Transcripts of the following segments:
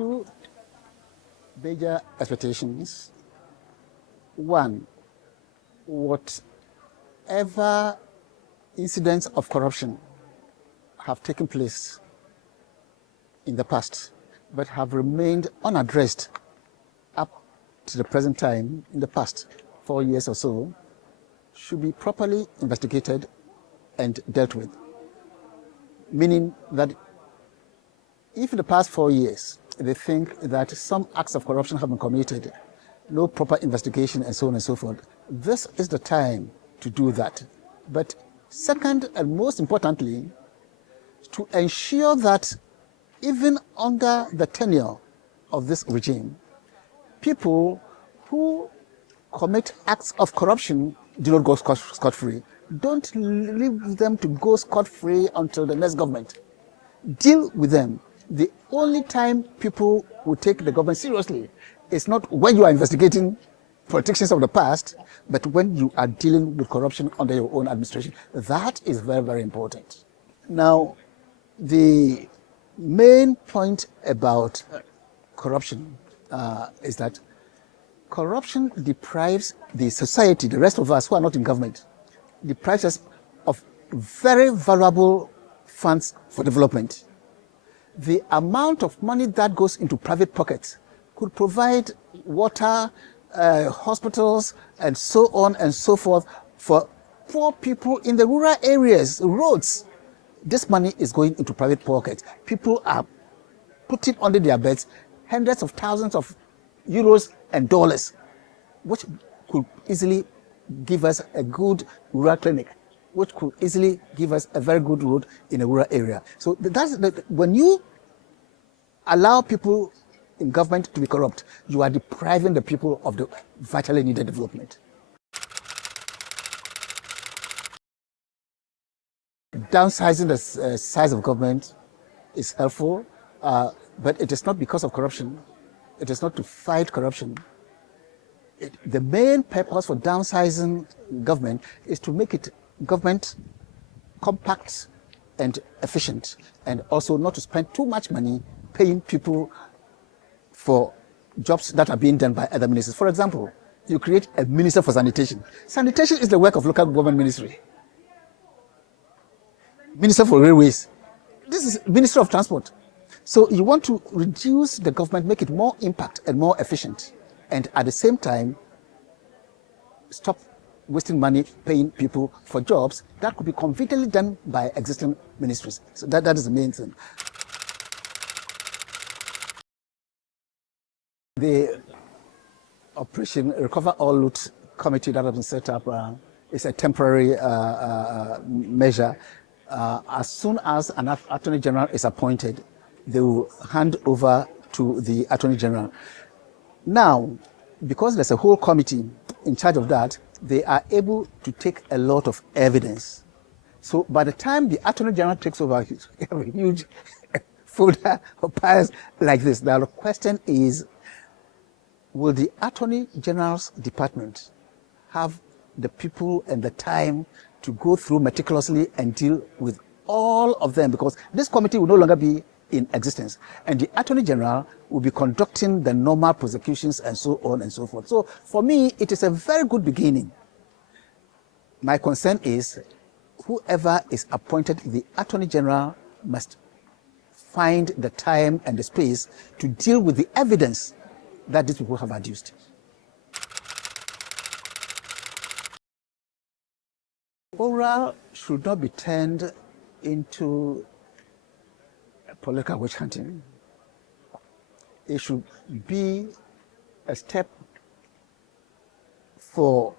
two major expectations. One, whatever incidents of corruption have taken place in the past but have remained unaddressed up to the present time, in the past 4 years or so, should be properly investigated and dealt with. Meaning that if in the past 4 years they think that some acts of corruption have been committed, no proper investigation and so on and so forth, this is the time to do that. But second, and most importantly, to ensure that even under the tenure of this regime, people who commit acts of corruption do not go scot-free. Don't leave them to go scot-free until the next government. Deal with them. The only time people will take the government seriously is not when you are investigating politicians of the past, but when you are dealing with corruption under your own administration. That is very, very important. Now, the main point about corruption is that corruption deprives the society, the rest of us who are not in government, deprives us of very valuable funds for development. The amount of money that goes into private pockets could provide water, hospitals, and so on and so forth for poor people in the rural areas, roads. This money is going into private pockets. People are putting under their beds hundreds of thousands of euros and dollars, which could easily give us a good rural clinic, which could easily give us a very good road in a rural area. So that's when you allow people in government to be corrupt, you are depriving the people of the vitally needed development. Downsizing the size of government is helpful, but it is not because of corruption. It is not to fight corruption. The main purpose for downsizing government is to make it government compact and efficient, and also not to spend too much money paying people for jobs that are being done by other ministers. For example, you create a minister for sanitation. Sanitation is the work of local government ministry. Minister for railways. This is Minister of Transport. So you want to reduce the government, make it more impact and more efficient, and at the same time, stop wasting money paying people for jobs that could be conveniently done by existing ministries. So that is the main thing. The Operation Recover All Loot Committee that has been set up is a temporary measure. As soon as an Attorney General is appointed, they will hand over to the Attorney General. Now, because there's a whole committee in charge of that, they are able to take a lot of evidence. So by the time the Attorney General takes over, you have a huge folder of files like this. Now the question is, will the Attorney General's department have the people and the time to go through meticulously and deal with all of them? Because this committee will no longer be in existence, and the Attorney General will be conducting the normal prosecutions and so on and so forth. So for me, it is a very good beginning. My concern is whoever is appointed, the Attorney General must find the time and the space to deal with the evidence that these people have adduced. Oral should not be turned into political witch hunting. It should be a step for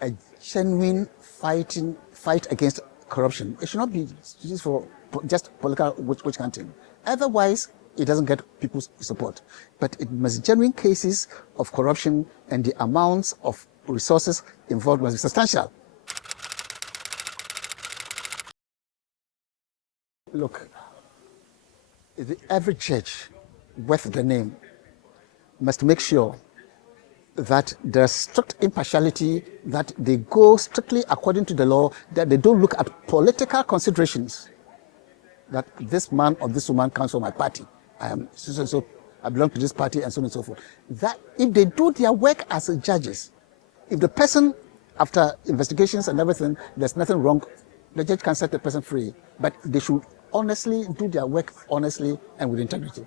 a genuine fight against corruption. It should not be used for just political witch hunting. Otherwise, it doesn't get people's support. But it must be genuine cases of corruption, and the amounts of resources involved must be substantial. Look, every judge worth the name must make sure that there's strict impartiality, that they go strictly according to the law, that they don't look at political considerations, that this man or this woman comes from my party, I am so I belong to this party, and so on and so forth. That if they do their work as judges, if the person, after investigations and everything, there's nothing wrong, the judge can set the person free. But they should honestly do their work honestly and with integrity.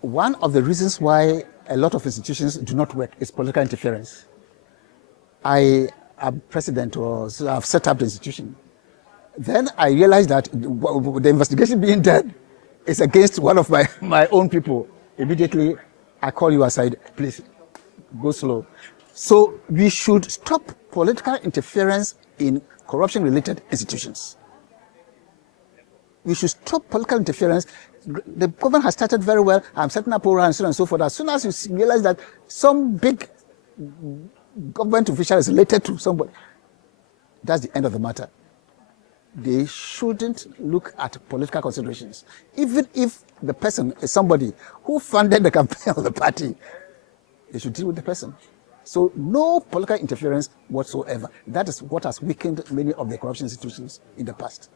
One of the reasons why a lot of institutions do not work is political interference. I am president, or so I've set up the institution. Then I realized that the investigation being done is against one of my own people. Immediately, I call you aside, please go slow. So we should stop political interference in corruption-related institutions. We should stop political interference. The government has started very well. I'm setting up ORA and so on and so forth. As soon as you realize that some big government official is related to somebody, that's the end of the matter. They shouldn't look at political considerations. Even if the person is somebody who funded the campaign of the party, they should deal with the person. So no political interference whatsoever. That is what has weakened many of the corruption institutions in the past.